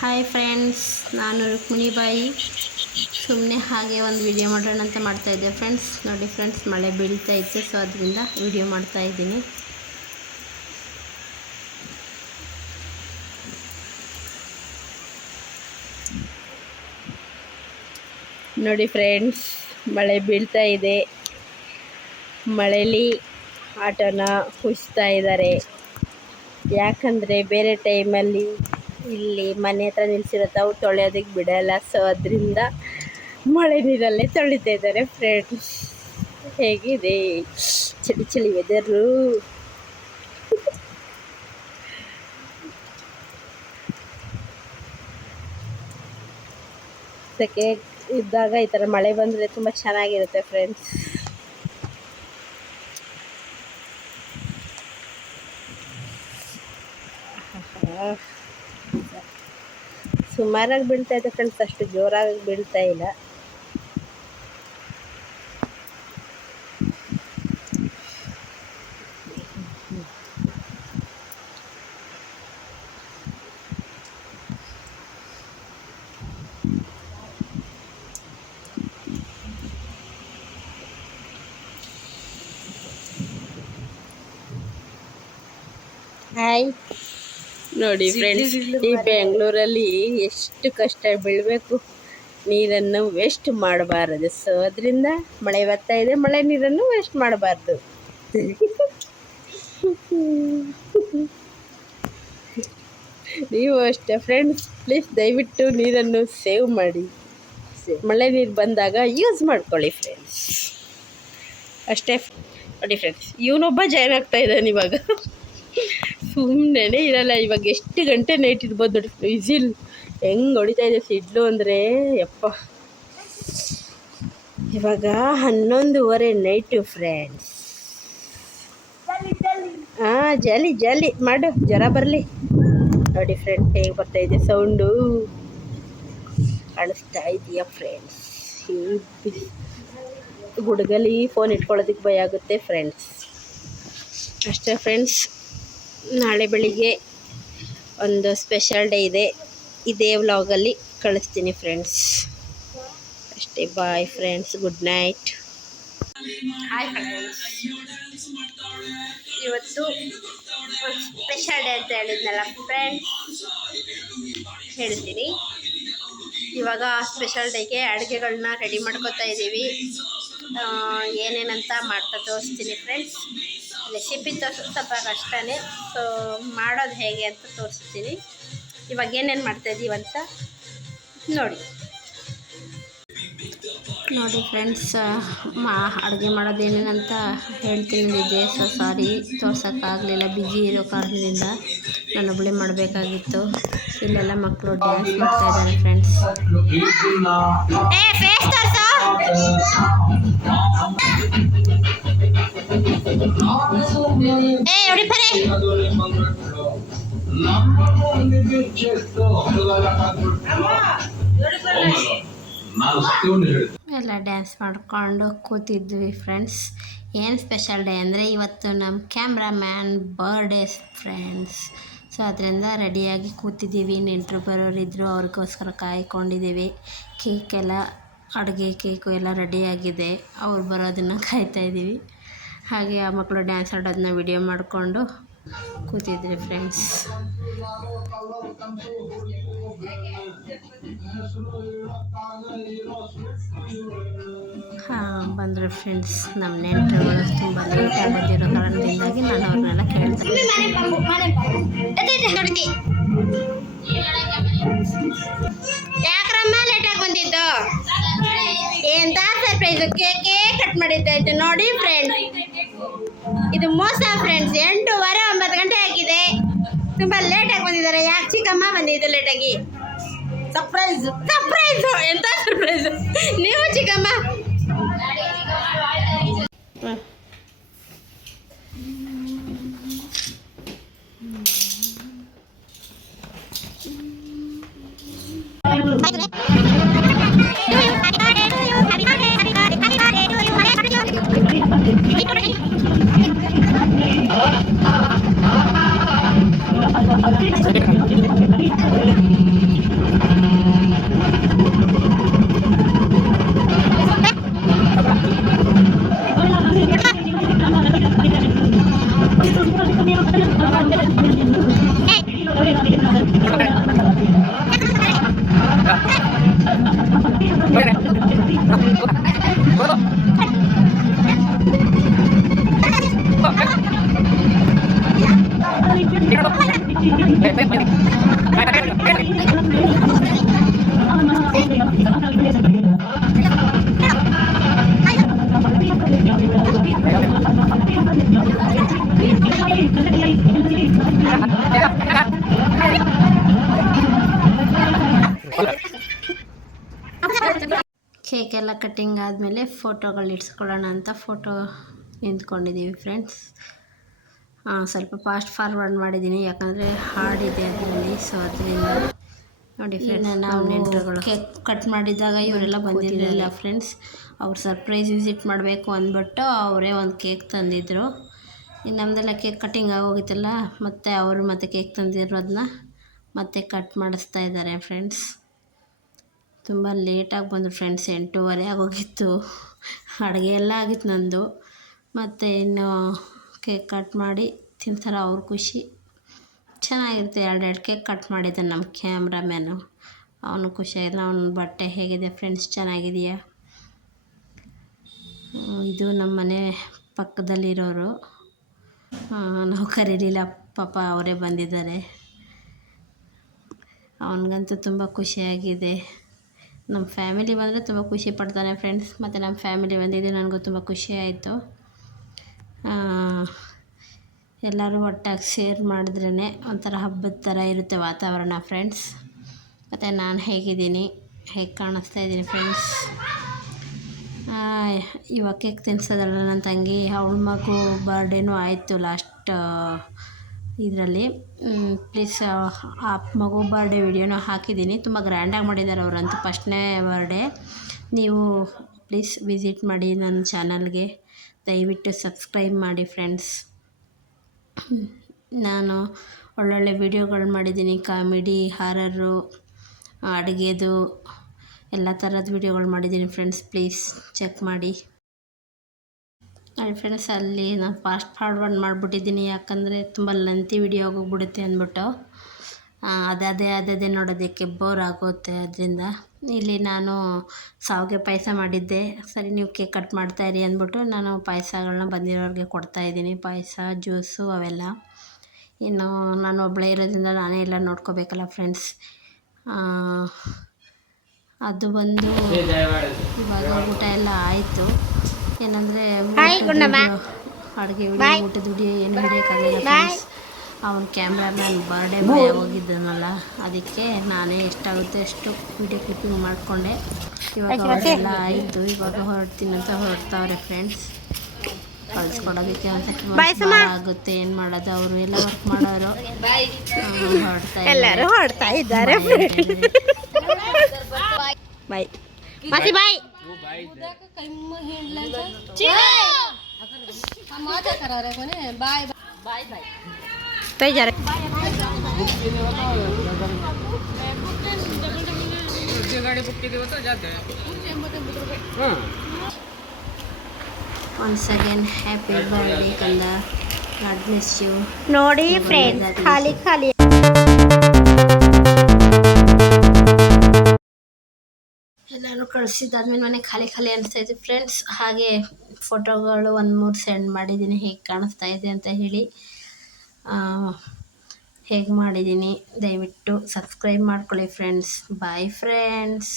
Hi friends, ನಾನು ರುಕ್ಮಿಣಿಬಾಯಿ. ಸುಮ್ಮನೆ ಹಾಗೆ ಒಂದು ವಿಡಿಯೋ ಮಾಡೋಣ ಅಂತ ಮಾಡ್ತಾಯಿದ್ದೆ ಫ್ರೆಂಡ್ಸ್. ನೋಡಿ ಫ್ರೆಂಡ್ಸ್, ಮಳೆ ಬೀಳ್ತಾ ಇತ್ತು, ಸೊ ಅದರಿಂದ ವಿಡಿಯೋ ಮಾಡ್ತಾಯಿದ್ದೀನಿ. ನೋಡಿ ಫ್ರೆಂಡ್ಸ್, ಮಳೆ ಬೀಳ್ತಾ ಇದೆ. ಮಳೇಲಿ ಆಟೋನ ಹುಯಿಸ್ತಾ ಇದ್ದಾರೆ. ಯಾಕಂದರೆ ಬೇರೆ ಟೈಮಲ್ಲಿ ಇಲ್ಲಿ ಮನೆ ಹತ್ರ ನಿಲ್ಸಿರುತ್ತೆ, ಅವ್ರು ತೊಳೆಯೋದಕ್ಕೆ ಬಿಡಲ್ಲ. ಸೊ ಅದರಿಂದ ಮಳೆ ನೀರಲ್ಲೇ ತೊಳಿತಾ ಇದ್ದಾರೆ ಫ್ರೆಂಡ್ಸ್. ಹೇಗಿದೆ ಚಳಿ ಚಳಿ ವೆದರು. ಸೆಕೆ ಇದ್ದಾಗ ಈ ಥರ ಮಳೆ ಬಂದರೆ ತುಂಬ ಚೆನ್ನಾಗಿರುತ್ತೆ ಫ್ರೆಂಡ್ಸ್. ಸುಮಾರಾಗಿ ಬೀಳ್ತಾ ಇದೆ ಫ್ರೆಂಡ್ಸ್, ಅಷ್ಟು ಜೋರಾಗಿ ಬೀಳ್ತಾ ಇಲ್ಲ. ಹಾಯ್ ನೋಡಿ ಫ್ರೆಂಡ್ಸ್, ಈ ಬೆಂಗಳೂರಲ್ಲಿ ಎಷ್ಟು ಕಷ್ಟ ಬೀಳಬೇಕು, ನೀರನ್ನು ವೇಸ್ಟ್ ಮಾಡಬಾರದು. ಸೊ ಅದರಿಂದ ಮಳೆ ಬರ್ತಾ ಇದೆ, ಮಳೆ ನೀರನ್ನು ವೇಸ್ಟ್ ಮಾಡಬಾರ್ದು. ನೀವು ಅಷ್ಟೇ ಫ್ರೆಂಡ್ಸ್, ಪ್ಲೀಸ್ ದಯವಿಟ್ಟು ನೀರನ್ನು ಸೇವ್ ಮಾಡಿ. ಮಳೆ ನೀರು ಬಂದಾಗ ಯೂಸ್ ಮಾಡ್ಕೊಳ್ಳಿ ಫ್ರೆಂಡ್ಸ್. ಅಷ್ಟೇ ನೋಡಿ ಫ್ರೆಂಡ್ಸ್, ಇವನೊಬ್ಬ ಜಾಯ್ನ್ ಆಗ್ತಾ ಇದ್ದಾನೆ ಇವಾಗ. ಸುಮ್ಮನೆ ಇರಲ್ಲ. ಇವಾಗ ಎಷ್ಟು ಗಂಟೆ ನೈಟ್ ಇರ್ಬೋದು ನೋಡಿ, ವಿಸಿಲ್ ಹೆಂಗೆ ಹೊಡಿತಾ ಇದೆ ಸಿಡ್ಲು ಅಂದರೆ ಯಪ್ಪ. ಇವಾಗ 11:30 ನೈಟು ಫ್ರೆಂಡ್ಸ್. ಹಾಂ, ಜಾಲಿ ಜಾಲಿ ಮಾಡು, ಜ್ವರ ಬರಲಿ. ನೋಡಿ ಫ್ರೆಂಡ್ಸ್, ಹೇಗೆ ಬರ್ತಾ ಇದೆ ಸೌಂಡು, ಕಾಣಿಸ್ತಾ ಇದೆಯಾ ಫ್ರೆಂಡ್ಸ್? ಗುಡ್ಗಲಿ ಫೋನ್ ಇಟ್ಕೊಳ್ಳೋದಕ್ಕೆ ಭಯ ಆಗುತ್ತೆ ಫ್ರೆಂಡ್ಸ್. ಅಷ್ಟೇ ಫ್ರೆಂಡ್ಸ್, ನಾಳೆ ಬೆಳಿಗ್ಗೆ ಒಂದು ಸ್ಪೆಷಲ್ ಡೇ ಇದೆ, ಇದೇ ವ್ಲಾಗಲ್ಲಿ ಕಳಿಸ್ತೀನಿ ಫ್ರೆಂಡ್ಸ್. ಅಷ್ಟೇ, bye friends, good night. Hi friends, ಇವತ್ತು ಸ್ಪೆಷಲ್ ಡೇ ಅಂತ ಹೇಳಿದ್ನಲ್ಲ ಫ್ರೆಂಡ್ಸ್, ಹೇಳ್ತೀನಿ. ಇವಾಗ ಸ್ಪೆಷಲ್ ಡೇಗೆ ಅಡುಗೆಗಳನ್ನ ರೆಡಿ ಮಾಡ್ಕೊತಾ ಇದ್ದೀವಿ. ಏನೇನಂತ ಮಾಡ್ತಾ ತೋರಿಸ್ತೀನಿ ಫ್ರೆಂಡ್ಸ್. ರೆಸಿಪಿ ತೋರಿಸೋದು ಸ್ವಲ್ಪ ಕಷ್ಟನೇ, ಸೊ ಮಾಡೋದು ಹೇಗೆ ಅಂತ ತೋರಿಸ್ತೀನಿ. ಇವಾಗ ಏನೇನು ಮಾಡ್ತಾಯಿದ್ದೀವಿ ಅಂತ ನೋಡಿ ಫ್ರೆಂಡ್ಸ್. ಅಡುಗೆ ಮಾಡೋದು ಏನೇನಂತ ಹೇಳ್ತೀನಿ. ಸೊ ಸಾರಿ, ತೋರ್ಸೋಕ್ಕಾಗಲಿಲ್ಲ, ಬ್ಯುಸಿ ಇರೋ ಕಾರಣದಿಂದ ನಾನೊಬ್ಬಳೇ ಮಾಡಬೇಕಾಗಿತ್ತು. ಇಲ್ಲೆಲ್ಲ ಮಕ್ಕಳು ಡ್ಯಾನ್ಸ್ ಮಾಡ್ತಾ ಇದ್ದಾರೆ ಫ್ರೆಂಡ್ಸ್. ಎಲ್ಲ ಡ್ಯಾನ್ಸ್ ಮಾಡ್ಕೊಂಡು ಕೂತಿದ್ವಿ ಫ್ರೆಂಡ್ಸ್. ಏನು ಸ್ಪೆಷಲ್ ಡೇ ಅಂದರೆ ಇವತ್ತು ನಮ್ಮ ಕ್ಯಾಮ್ರಾಮ್ಯಾನ್ ಬರ್ಡೇ ಫ್ರೆಂಡ್ಸ್. ಸೊ ಅದರಿಂದ ರೆಡಿಯಾಗಿ ಕೂತಿದ್ದೀವಿ. ನೆಂಟರು ಬರೋರಿದ್ದರು, ಅವ್ರಿಗೋಸ್ಕರ ಕಾಯ್ಕೊಂಡಿದ್ದೀವಿ. ಕೇಕೆಲ್ಲ, ಅಡುಗೆ ಕೇಕು ಎಲ್ಲ ರೆಡಿಯಾಗಿದೆ, ಅವ್ರು ಬರೋದನ್ನು ಕಾಯ್ತಾಯಿದ್ದೀವಿ. ಹಾಗೆ ಆ ಮಕ್ಕಳು ಡ್ಯಾನ್ಸ್ ಆಡೋದನ್ನ ವಿಡಿಯೋ ಮಾಡಿಕೊಂಡು ಕೂತಿದ್ರಿ ಫ್ರೆಂಡ್ಸ್. ಹಾಂ, ಬಂದರು ಫ್ರೆಂಡ್ಸ್. ನಮ್ಮ ನೆಂಟರುಗಳು ತುಂಬ ಲೇಟಾಗಿ ಬಂದಿರೋ ಕಾರಣದಿಂದಾಗಿ ನಾನು ಅವ್ರನ್ನೆಲ್ಲ ಕೇಳ್ತೀನಿ. ಯಾಕ್ರಮ್ಮ ಲೇಟಾಗಿ ಬಂದಿದ್ದು? ಎಂತ ಸರ್ಪ್ರೈಸು, ಕೇಕೆ ಕಟ್ ಮಾಡಿದ್ದಾಯ್ತು ನೋಡಿ ಫ್ರೆಂಡ್ಸ್. ಇದು ಮೋಸ ಫ್ರೆಂಡ್ಸ್. 8:30 9 ಗಂಟೆ ಆಗಿದೆ, ತುಂಬ ಲೇಟಾಗಿ ಬಂದಿದ್ದಾರೆ. ಯಾಕೆ ಚಿಕ್ಕಮ್ಮ ಬಂದಿದ್ದು ಲೇಟಾಗಿ? ಸರ್ಪ್ರೈಸು. ಎಂತ ಸರ್ಪ್ರೈಸು? ನೀವು ಚಿಕ್ಕಮ್ಮ ಕೇಕ್ ಎಲ್ಲ ಕಟ್ಟಿಂಗ್ ಆದಮೇಲೆ ಫೋಟೋಗಳು ಇಡ್ಸ್ಕೊಳ್ಳೋಣ ಅಂತ ಫೋಟೋ ನಿಂತ್ಕೊಂಡಿದ್ದೀವಿ ಫ್ರೆಂಡ್ಸ್. ಸ್ವಲ್ಪ ಫಾಸ್ಟ್ ಫಾರ್ವರ್ಡ್ ಮಾಡಿದ್ದೀನಿ ಯಾಕಂದರೆ ಹಾಡಿದೆ ಅದರಲ್ಲಿ, ಸೊ ಅದರಿಂದ ನೋಡಿ ಫ್ರೆಂಡ್ಸ್. ನಾವು ನೆಂಟರುಗಳು ಕೇಕ್ ಕಟ್ ಮಾಡಿದಾಗ ಇವರೆಲ್ಲ ಬಂದಿರಲಿಲ್ಲ ಫ್ರೆಂಡ್ಸ್. ಅವ್ರು ಸರ್ಪ್ರೈಸ್ ವಿಸಿಟ್ ಮಾಡಬೇಕು ಅಂದ್ಬಿಟ್ಟು ಅವರೇ ಒಂದು ಕೇಕ್ ತಂದಿದ್ದರು. ಇನ್ನು ನಮ್ಮದೆಲ್ಲ ಕೇಕ್ ಕಟ್ಟಿಂಗ್ ಆಗೋಗಿತ್ತಲ್ಲ, ಮತ್ತು ಅವರು ಮತ್ತೆ ಕೇಕ್ ತಂದಿರೋದನ್ನ ಮತ್ತೆ ಕಟ್ ಮಾಡಿಸ್ತಾ ಇದ್ದಾರೆ ಫ್ರೆಂಡ್ಸ್. ತುಂಬ ಲೇಟಾಗಿ ಬಂದರು ಫ್ರೆಂಡ್ಸ್, 8:30 ಆಗೋಗಿತ್ತು. ಅಡುಗೆ ಎಲ್ಲ ಆಗಿತ್ತು ನಂದು. ಮತ್ತು ಇನ್ನು ಕೇಕ್ ಕಟ್ ಮಾಡಿ ತಿಂತಾರೆ, ಅವ್ರ ಖುಷಿ. ಚೆನ್ನಾಗಿರುತ್ತೆ. 2 ಕೇಕ್ ಕಟ್ ಮಾಡಿದ್ದಾನೆ ನಮ್ಮ ಕ್ಯಾಮ್ರಾಮ್ಯಾನು, ಅವನು ಖುಷಿಯಾಗಿದ್ದಾನೆ. ಅವನ ಬಟ್ಟೆ ಹೇಗಿದೆ ಫ್ರೆಂಡ್ಸ್, ಚೆನ್ನಾಗಿದೆಯಾ? ಇದು ನಮ್ಮ ಮನೆ ಪಕ್ಕದಲ್ಲಿರೋರು, ನಾವು ಕರೀಲಿಲ್ಲ ಪಾಪ, ಅವರೇ ಬಂದಿದ್ದಾರೆ. ಅವನಿಗಂತೂ ತುಂಬ ಖುಷಿಯಾಗಿದೆ. ನಮ್ಮ ಫ್ಯಾಮಿಲಿ ಬಂದರೆ ತುಂಬ ಖುಷಿ ಪಡ್ತಾನೆ ಫ್ರೆಂಡ್ಸ್. ಮತ್ತು ನಮ್ಮ ಫ್ಯಾಮಿಲಿ ಬಂದಿದ್ದು ನನಗೂ ತುಂಬ ಖುಷಿ ಆಯಿತು. ಎಲ್ಲರೂ ಒಟ್ಟಾಗಿ ಶೇರ್ ಮಾಡಿದ್ರೇ ಒಂಥರ ಹಬ್ಬದ ಥರ ಇರುತ್ತೆ ವಾತಾವರಣ ಫ್ರೆಂಡ್ಸ್. ಮತ್ತು ನಾನು ಹೇಗಿದ್ದೀನಿ, ಹೇಗೆ ಕಾಣಿಸ್ತಾ ಇದ್ದೀನಿ ಫ್ರೆಂಡ್ಸ್. ಇವಾಗ ಕೇಕ್ ತಿನ್ನಿಸೋದಲ್ಲ ನನ್ನ ತಂಗಿ, ಅವಳ ಮಗು ಬರ್ಡೇನೂ ಆಯಿತು ಲಾಸ್ಟ್ ಇದರಲ್ಲಿ. ಪ್ಲೀಸ್ ಆ ಮಗು ಬರ್ಡೇ ವಿಡಿಯೋನ ಹಾಕಿದ್ದೀನಿ. ತುಂಬ ಗ್ರ್ಯಾಂಡಾಗಿ ಮಾಡಿದ್ದಾರೆ ಅವರಂತೂ, ಫಸ್ಟ್ನೇ ಬರ್ಡೇ. ನೀವು ಪ್ಲೀಸ್ ವಿಸಿಟ್ ಮಾಡಿ ನನ್ನ ಚಾನಲ್ಗೆ, ದಯವಿಟ್ಟು ಸಬ್ಸ್ಕ್ರೈಬ್ ಮಾಡಿ ಫ್ರೆಂಡ್ಸ್. ನಾನು ಒಳ್ಳೊಳ್ಳೆ ವಿಡಿಯೋಗಳು ಮಾಡಿದ್ದೀನಿ, ಕಾಮಿಡಿ, ಹಾರರು, ಅಡುಗೆದು ಎಲ್ಲ ಥರದ ವಿಡಿಯೋಗಳು ಮಾಡಿದ್ದೀನಿ ಫ್ರೆಂಡ್ಸ್. ಪ್ಲೀಸ್ ಚೆಕ್ ಮಾಡಿ ನೋಡಿ ಫ್ರೆಂಡ್ಸ್. ಅಲ್ಲಿ ನಾನು ಫಾಸ್ಟ್ ಫಾರ್ವರ್ಡ್ ಮಾಡಿಬಿಟ್ಟಿದ್ದೀನಿ, ಯಾಕಂದರೆ ತುಂಬ ಲೆಂತಿ ವಿಡಿಯೋ ಆಗೋಗ್ಬಿಡುತ್ತೆ ಅಂದ್ಬಿಟ್ಟು. ಅದೇ ನೋಡೋದಕ್ಕೆ ಬೋರ್ ಆಗುತ್ತೆ. ಅದರಿಂದ ಇಲ್ಲಿ ನಾನು ಶಾವಿಗೆ ಪಾಯಸ ಮಾಡಿದ್ದೆ. ಸರಿ, ನೀವು ಕೇಕ್ ಕಟ್ ಮಾಡ್ತಾಯಿರಿ ಅಂದ್ಬಿಟ್ಟು ನಾನು ಪಾಯಸಗಳನ್ನ ಬಂದಿರೋರಿಗೆ ಕೊಡ್ತಾಯಿದ್ದೀನಿ. ಪಾಯಸ, ಜ್ಯೂಸು ಅವೆಲ್ಲ. ಇನ್ನು ನಾನು ಒಬ್ಬಳೇ ಇರೋದ್ರಿಂದ ನಾನೇ ಎಲ್ಲ ನೋಡ್ಕೋಬೇಕಲ್ಲ ಫ್ರೆಂಡ್ಸ್. ಅದು ಬಂದು ಇವಾಗ ಊಟ ಎಲ್ಲ ಆಯಿತು. ಏನಂದರೆ ಅಡುಗೆ ವಿಡಿಯೋ, ಊಟದ ವಿಡಿಯೋ ಏನು ಹಿಡಿಯೋಕ್ಕಾಗಲಿಲ್ಲ ಫ್ರೆಂಡ್ಸ್. ಅವನ ಕ್ಯಾಮ್ರಾಮ್ಯಾನ್ ಬರ್ಡೇ ಬಾಯ್ ಹೋಗಿದ್ದನಲ್ಲ, ಅದಕ್ಕೆ ನಾನೇ ಎಷ್ಟಾಗುತ್ತೆ ಅಷ್ಟು ವಿಡಿಯೋ ಕ್ಲಿಪ್ಪಿಂಗ್ ಮಾಡಿಕೊಂಡೆ. ಇವಾಗ ಅವರೆಲ್ಲ ಆಯಿತು. ಇವಾಗ ಹೊರಡ್ತೀನಂತ ಹೊರಡ್ತಾವ್ರೆ ಫ್ರೆಂಡ್ಸ್. ಕಳಿಸ್ಕೊಡೋದಕ್ಕೆ ಅಂತ ತುಂಬ ಆಗುತ್ತೆ. ಏನು ಮಾಡೋದು, ಅವರು ಎಲ್ಲ ವರ್ಕ್ ಮಾಡೋರು ಹೊರಡ್ತಾ ಇದ್ದಾರೆ. ಬಾಯ್ ಮಾಸಿ, ಬಾಯ್. Once again, happy birthday Kanda. God bless you. ನೋಡಿ ಫ್ರೆಂಡ್ಸ್, ಖಾಲಿ ಎಲ್ಲರೂ ಕಳಿಸಿದ್ದಾದ್ಮೇಲೆ ಮನೆ ಖಾಲಿ ಅನಿಸ್ತಾ ಇದೆ ಫ್ರೆಂಡ್ಸ್. ಹಾಗೆ ಫೋಟೋಗಳು 1-3 ಸೆಂಡ್ ಮಾಡಿದ್ದೀನಿ, ಹೇಗೆ ಕಾಣಿಸ್ತಾ ಇದೆ ಅಂತ ಹೇಳಿ. ಹೇಗೆ ಮಾಡಿದ್ದೀನಿ ದಯವಿಟ್ಟು ಸಬ್ಸ್ಕ್ರೈಬ್ ಮಾಡ್ಕೊಳ್ಳಿ ಫ್ರೆಂಡ್ಸ್. Bye friends.